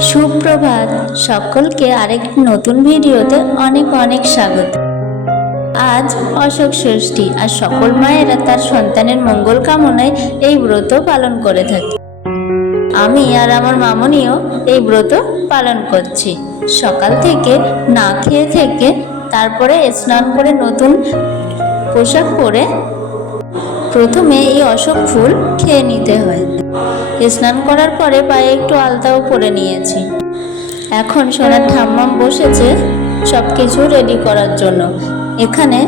সুপ্রভাত। সকলকে আরেক নতুন ভিডিওতে অনেক অনেক স্বাগত। আজ অশোক ষষ্ঠী আর সকল মায়েরা তার সন্তানের মঙ্গল কামনায় এই ব্রত পালন করে থাকে। আমি আর আমার মামনিও এই ব্রত পালন করছি। সকাল থেকে না খেয়ে থেকে তারপরে স্নান করে নতুন পোশাক পরে প্রথমে এই অশোক ফুল খেয়ে নিতে হয়। স্নান করার পরে পায়ে একটু আলতাও পরে নিয়েছি। এখন সোনার ঠাম্মাম বসেছে সব কিছু রেডি করার জন্য। এখানে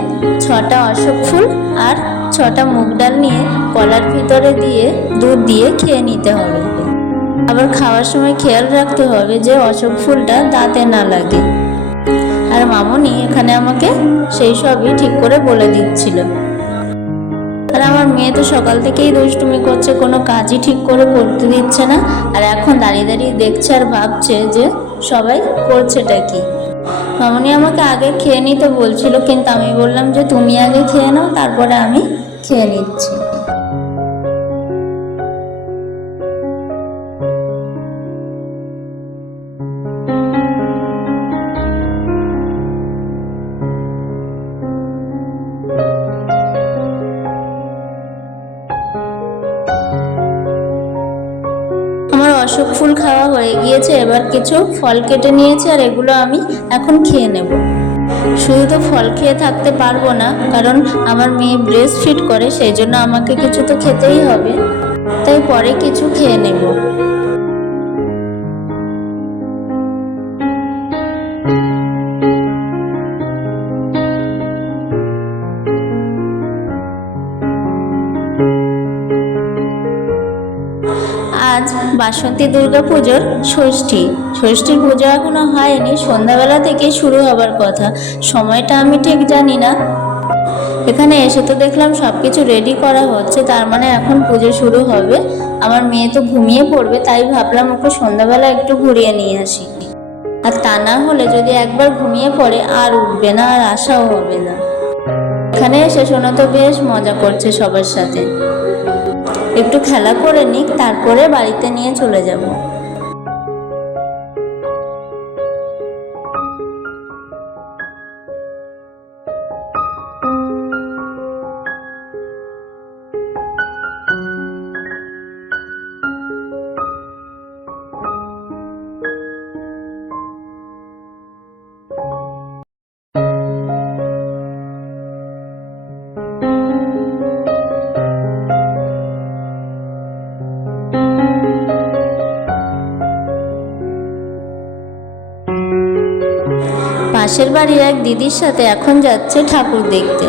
ছটা অশোক ফুল আর ছটা মুগ ডাল নিয়ে কলার ভিতরে দিয়ে দুধ দিয়ে খেয়ে নিতে হবে। আবার খাওয়ার সময় খেয়াল রাখতে হবে যে অশোক ফুলটা দাঁতে না লাগে। আর মামনি এখানে আমাকে সেই সবই ঠিক করে বলে দিচ্ছিল। আমার মেয়ে তো সকাল থেকেই দুষ্টুমি করছে, কোনো কাজই ঠিক করে করতে দিচ্ছে না। আর এখন দাঁড়িয়ে দাঁড়িয়ে দেখছে আর ভাবছে যে সবাই করছেটা কি। মামনি আমাকে আগে খেয়ে নিতে বলছিল, কিন্তু আমি বললাম যে তুমি আগে খেয়ে নাও, তারপরে আমি খেয়ে নিচ্ছি। অশোক ফুল খাওয়া হয়ে গিয়েছে, এবার কিছু ফল কেটে নিয়েছে আর এগুলো আমি এখন খেয়ে নেব। শুধু তো ফল খেয়ে থাকতে পারব না, কারণ আমার মেয়ে ব্রেস্ট ফিট করে, সেই জন্য আমাকে কিছু তো খেতেই হবে। তাই পরে কিছু খেয়ে নেব। আজ বাসন্তী দুর্গা পুজোর ষষ্ঠী। ষষ্ঠীর পুজো এখনও হয়নি, সন্ধ্যাবেলা থেকে শুরু হবার কথা। সময়টা আমি ঠিক জানি না। এখানে এসে তো দেখলাম সব কিছু রেডি করা হচ্ছে, তার মানে এখন পুজো শুরু হবে। আমার মেয়ে তো ঘুমিয়ে পড়বে, তাই ভাবলাম ওকে সন্ধ্যাবেলা একটু ঘুরিয়ে নিয়ে আসি। আর তা না হলে যদি একবার ঘুমিয়ে পড়ে, আর উঠবে না, আর আশাও হবে না। এখানে এসে শোনা তো বেশ মজা করছে সবার সাথে। একটু খেলা করে নিক তারপরে বাড়িতে নিয়ে চলে যাব। পাশের বাড়ির এক দিদির সাথে এখন যাচ্ছে ঠাকুর দেখতে।